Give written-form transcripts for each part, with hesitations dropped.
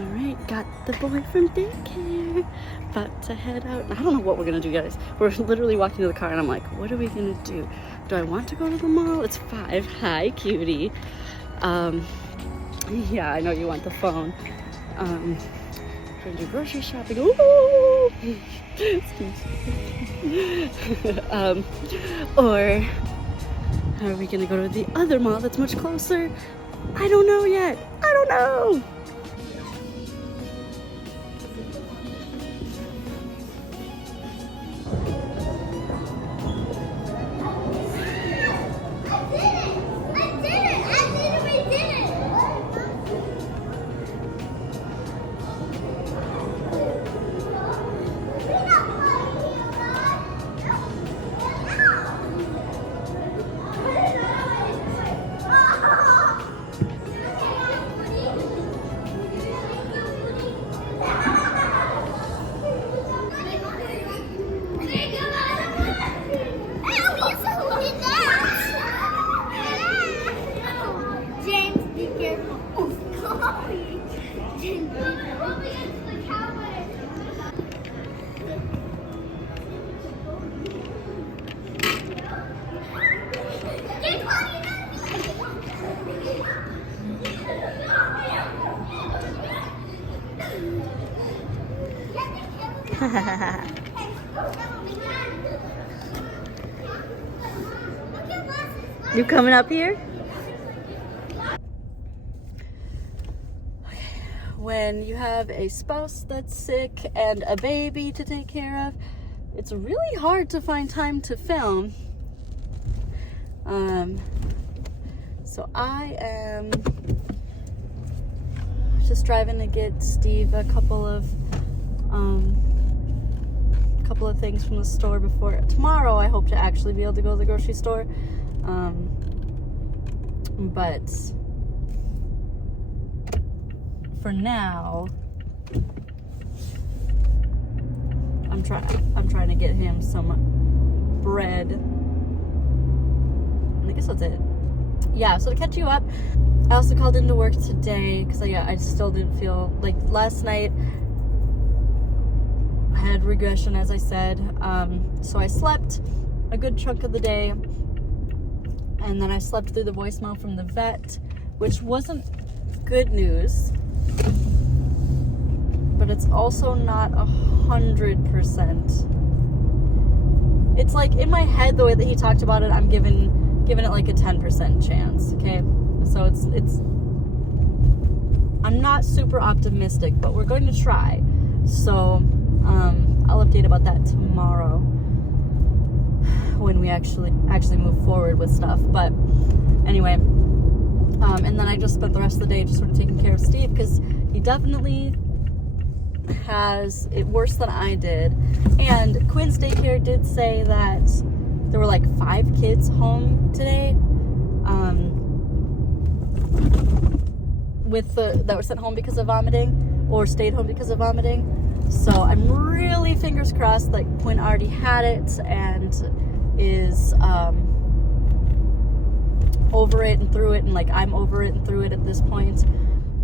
Alright, got the boy from daycare. About to head out. I don't know what we're gonna do, guys. We're literally walking to the car and I'm like, what are we gonna do? Do I want to go to the mall? It's 5. Hi, cutie. Yeah, I know you want the phone. We're gonna do grocery shopping. Ooh! Or are we gonna go to the other mall that's much closer? I don't know yet. I don't know. You coming up here? When you have a spouse that's sick and a baby to take care of, it's really hard to find time to film. So I am just driving to get Steve a couple of things from the store before tomorrow. I hope to actually be able to go to the grocery store. But for now, I'm trying to get him some bread. I guess that's it. Yeah, so to catch you up, I also called into work today because I still didn't feel like last night. I had regression, as I said. So I slept a good chunk of the day, and then I slept through the voicemail from the vet, which wasn't good news, but it's also not 100%. It's like in my head, the way that he talked about it, I'm giving it like a 10% chance. Okay, so it's I'm not super optimistic, but we're going to try. So I'll update about that tomorrow when we actually move forward with stuff. But anyway, and then I just spent the rest of the day just sort of taking care of Steve because he definitely has it worse than I did. And Quinn's daycare did say that there were like 5 kids home today that were sent home because of vomiting or stayed home because of vomiting. So I'm really fingers crossed that Quinn already had it and is over it and through it, and like I'm over it and through it at this point.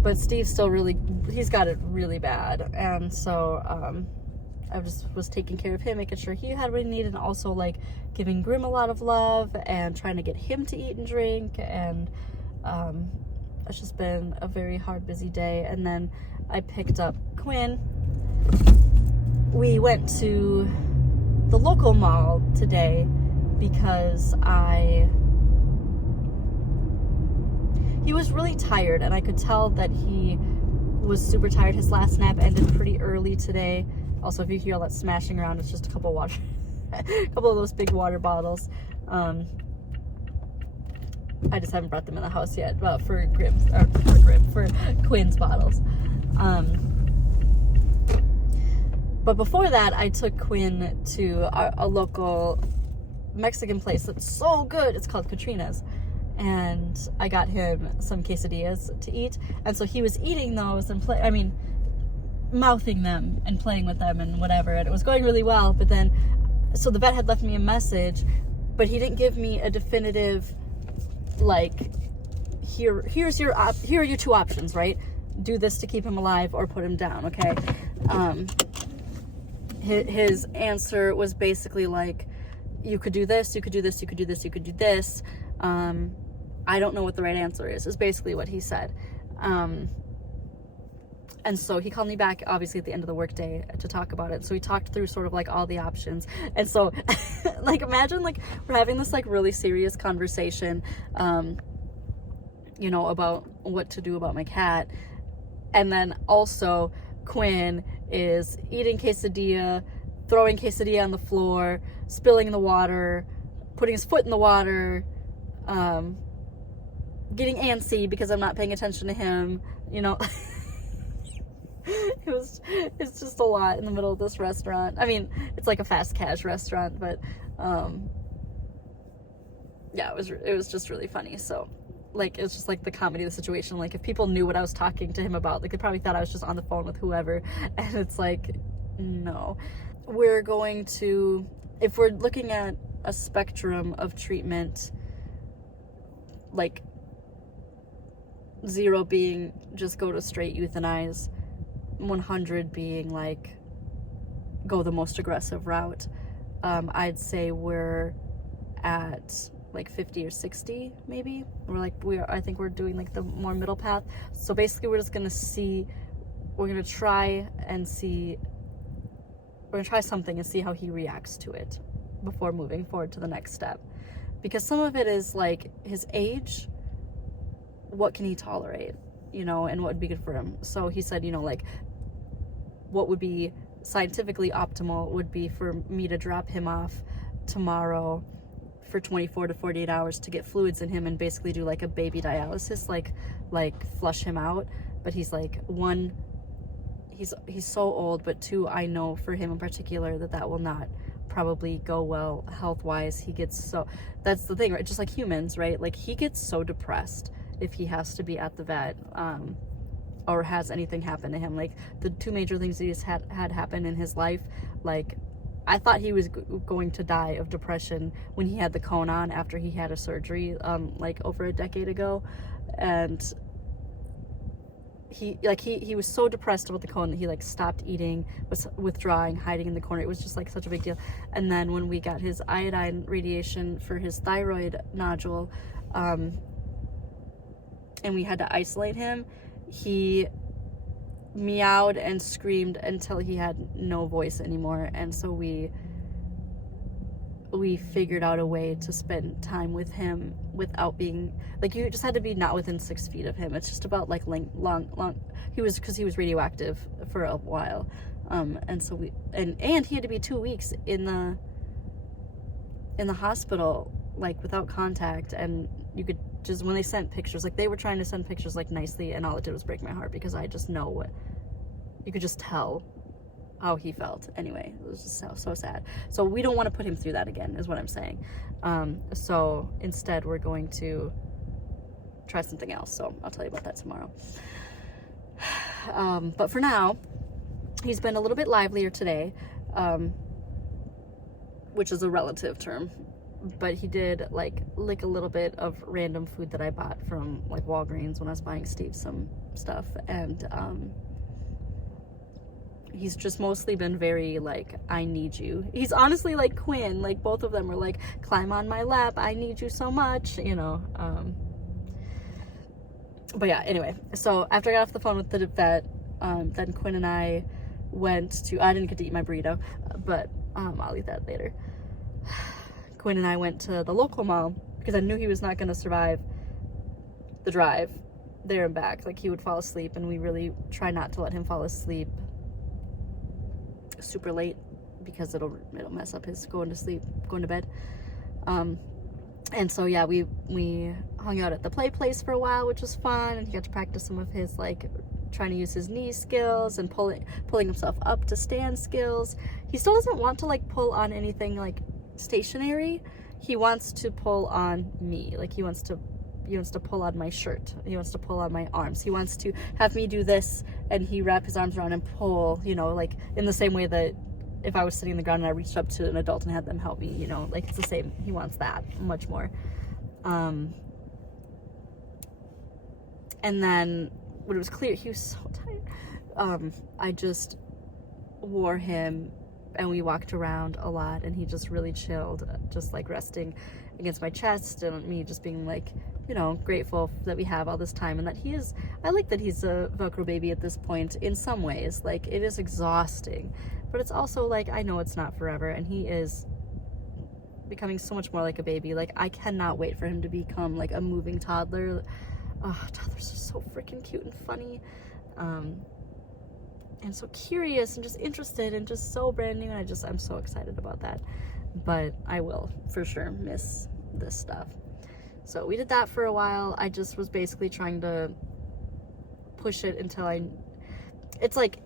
But Steve's still he's got it really bad, and so I just was taking care of him, making sure he had what he needed, and also like giving Grim a lot of love and trying to get him to eat and drink. And it's just been a very hard, busy day. And then I picked up Quinn. We went to the local mall today because he was really tired, and I could tell that he was super tired. His last nap ended pretty early today. Also, if you hear all that smashing around, it's just a couple of those big water bottles. I just haven't brought them in the house yet, for Quinn's bottles. But before that, I took Quinn to a local Mexican place that's so good. It's called Katrina's. And I got him some quesadillas to eat. And so he was eating those and mouthing them and playing with them and whatever. And it was going really well. But then, so the vet had left me a message, but he didn't give me a definitive, like, here are your 2 options, right? do this to keep him alive or put him down, okay? His answer was basically like, you could do this, you could do this, you could do this, you could do this. I don't know what the right answer is basically what he said. And so he called me back, obviously, at the end of the workday to talk about it. So we talked through sort of like all the options. And so, like, imagine like we're having this like really serious conversation, you know, about what to do about my cat. And then also Quinn is eating quesadilla, throwing quesadilla on the floor, spilling the water, putting his foot in the water, getting antsy because I'm not paying attention to him, you know. It's just a lot in the middle of this restaurant. I mean, it's like a fast cash restaurant, but yeah, it was just really funny. So like, it's just like the comedy of the situation. Like, if people knew what I was talking to him about, like, they probably thought I was just on the phone with whoever. And it's like, no. We're going to, if we're looking at a spectrum of treatment, like 0 being just go to straight euthanize, 100 being like go the most aggressive route, I'd say we're at like 50 or 60 maybe. We're like, I think we're doing like the more middle path. So basically we're gonna try something and see how he reacts to it before moving forward to the next step, because some of it is like his age, what can he tolerate, you know, and what would be good for him. So he said, you know, like, what would be scientifically optimal would be for me to drop him off tomorrow for 24 to 48 hours to get fluids in him and basically do like a baby dialysis, like flush him out. But he's like, 1, he's so old, but 2, I know for him in particular that will not probably go well health-wise. He gets so, that's the thing, right? Just like humans, right? Like, he gets so depressed if he has to be at the vet, or has anything happen to him. Like, the 2 major things he's had happen in his life, like, I thought he was going to die of depression when he had the cone on after he had a surgery, like over a decade ago. And he was so depressed about the cone that he like stopped eating, was withdrawing, hiding in the corner. It was just like such a big deal. And then when we got his iodine radiation for his thyroid nodule, and we had to isolate him, he meowed and screamed until he had no voice anymore. And so we figured out a way to spend time with him without being like, you just had to be not within 6 feet of him. It's just about like long because he was radioactive for a while, and so and he had to be 2 weeks in the hospital, like without contact. And you could just, when they sent pictures, like they were trying to send pictures like nicely, and all it did was break my heart, because I just know what, you could just tell how he felt. Anyway, it was just so sad. So we don't want to put him through that again, is what I'm saying. So instead we're going to try something else. So I'll tell you about that tomorrow. But for now, he's been a little bit livelier today, which is a relative term. But he did like lick a little bit of random food that I bought from like Walgreens when I was buying Steve some stuff. And he's just mostly been very like, I need you. He's honestly like Quinn, like both of them were like, climb on my lap, I need you so much, you know. But yeah, anyway, so after I got off the phone with the vet, then Quinn and I went to, I didn't get to eat my burrito, but I'll eat that later. Quinn and I went to the local mall because I knew he was not going to survive the drive there and back. Like, he would fall asleep, and we really try not to let him fall asleep super late, because it'll mess up his going to bed. And so yeah, we hung out at the play place for a while, which was fun, and he got to practice some of his like trying to use his knee skills and pulling himself up to stand skills. He still doesn't want to like pull on anything like stationary. He wants to pull on me. Like, he wants to pull on my shirt. He wants to pull on my arms. He wants to have me do this, and he wrap his arms around and pull, you know, like in the same way that if I was sitting on the ground and I reached up to an adult and had them help me, you know, like it's the same. He wants that much more. And then when it was clear he was so tired, I just wore him and we walked around a lot, and he just really chilled, just like resting against my chest, and me just being like, you know, grateful that we have all this time, and that he is, I like that he's a Velcro baby at this point in some ways. Like, it is exhausting, but it's also like, I know it's not forever, and he is becoming so much more like a baby. Like, I cannot wait for him to become like a moving toddler. Oh, toddlers are so freaking cute and funny, and so curious and just interested and just so brand new, and I'm so excited about that. But I will for sure miss this stuff. So we did that for a while. I just was basically trying to push it until it's like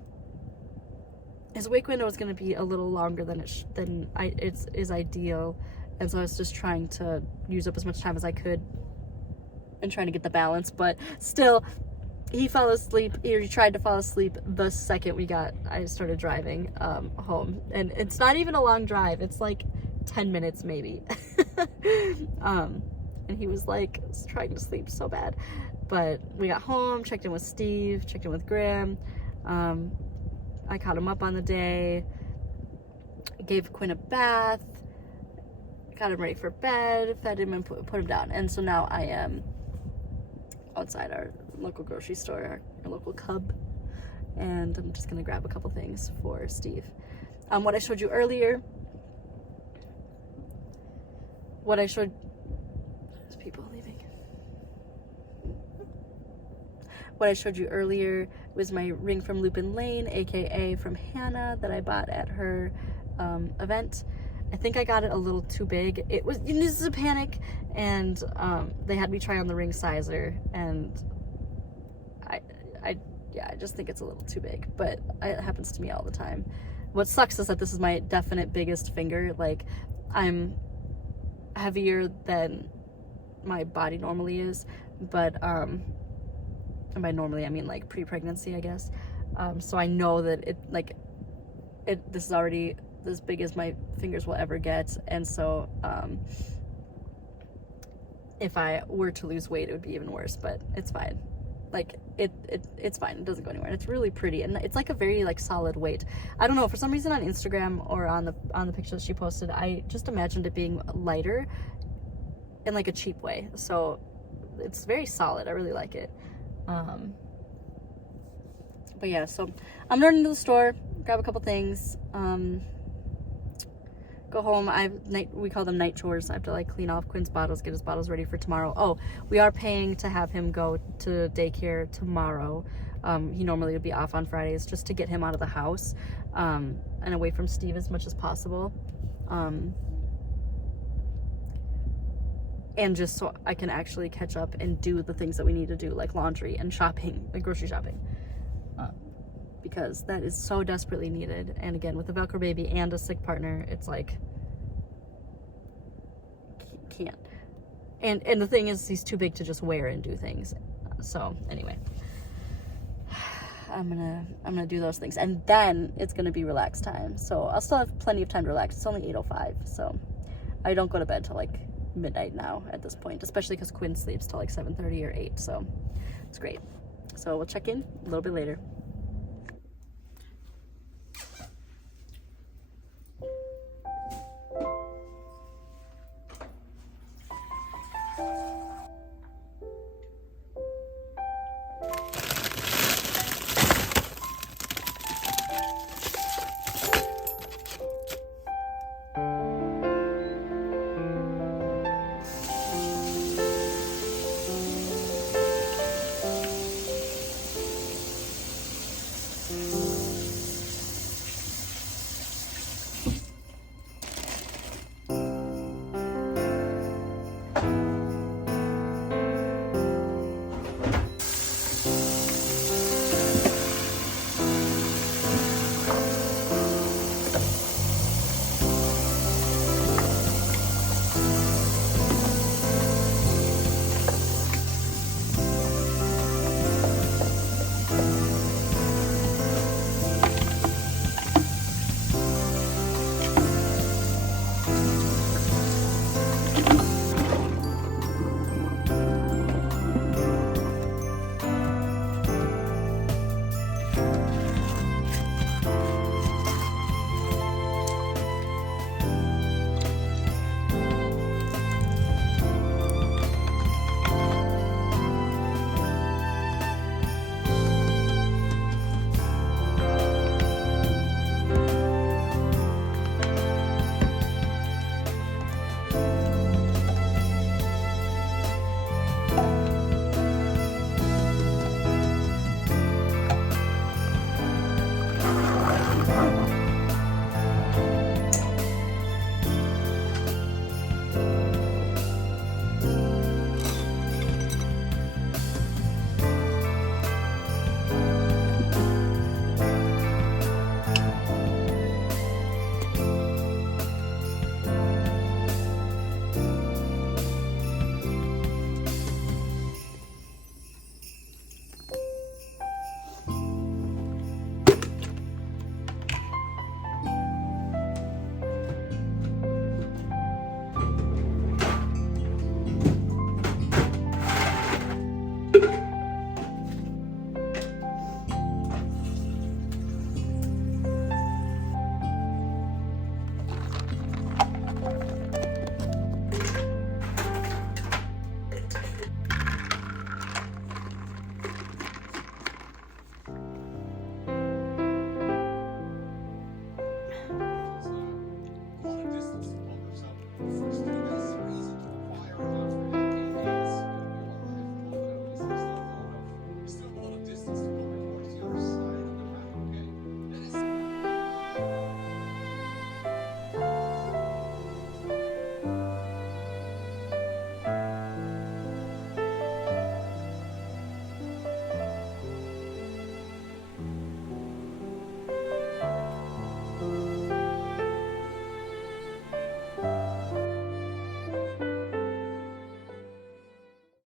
his wake window is going to be a little longer than it is ideal, and so I was just trying to use up as much time as I could and trying to get the balance. But still, he fell asleep, or he tried to fall asleep the second I started driving home, and it's not even a long drive. It's like 10 minutes maybe. And he was like trying to sleep so bad. But we got home, checked in with Steve, checked in with Graham. I caught him up on the day, gave Quinn a bath, got him ready for bed, fed him, and put him down. And so now I am outside our local grocery store, our local Cub, and I'm just gonna grab a couple things for Steve. What I showed you earlier, there's people leaving. What I showed you earlier was my ring from Lupin Lane, aka from Hannah, that I bought at her event. I think I got it a little too big. It was, this is a panic, and they had me try on the ring sizer, and I just think it's a little too big, but it happens to me all the time. What sucks is that this is my definite biggest finger. Like, I'm heavier than my body normally is, but and by normally I mean like pre-pregnancy, I guess. So I know that this is already as big as my fingers will ever get, and so if I were to lose weight, it would be even worse, but it's fine. Like, it's fine. It doesn't go anywhere, and it's really pretty, and it's like a very like solid weight. I don't know, for some reason on Instagram or on the pictures she posted, I just imagined it being lighter in like a cheap way. So it's very solid. I really like it. But yeah, so I'm running to the store, grab a couple things, go home. We call them night chores. I have to like clean off Quinn's bottles, get his bottles ready for tomorrow. Oh, we are paying to have him go to daycare tomorrow. He normally would be off on Fridays, just to get him out of the house and away from Steve as much as possible. And just so I can actually catch up and do the things that we need to do, like laundry and shopping, like grocery shopping. Because that is so desperately needed. And again, with a Velcro baby and a sick partner, it's like, can't. And the thing is, he's too big to just wear and do things. So anyway, I'm gonna do those things, and then it's gonna be relax time. So I'll still have plenty of time to relax. It's only 8:05, so I don't go to bed till like midnight now at this point, especially because Quinn sleeps till like 7:30 or 8, so it's great. So we'll check in a little bit later.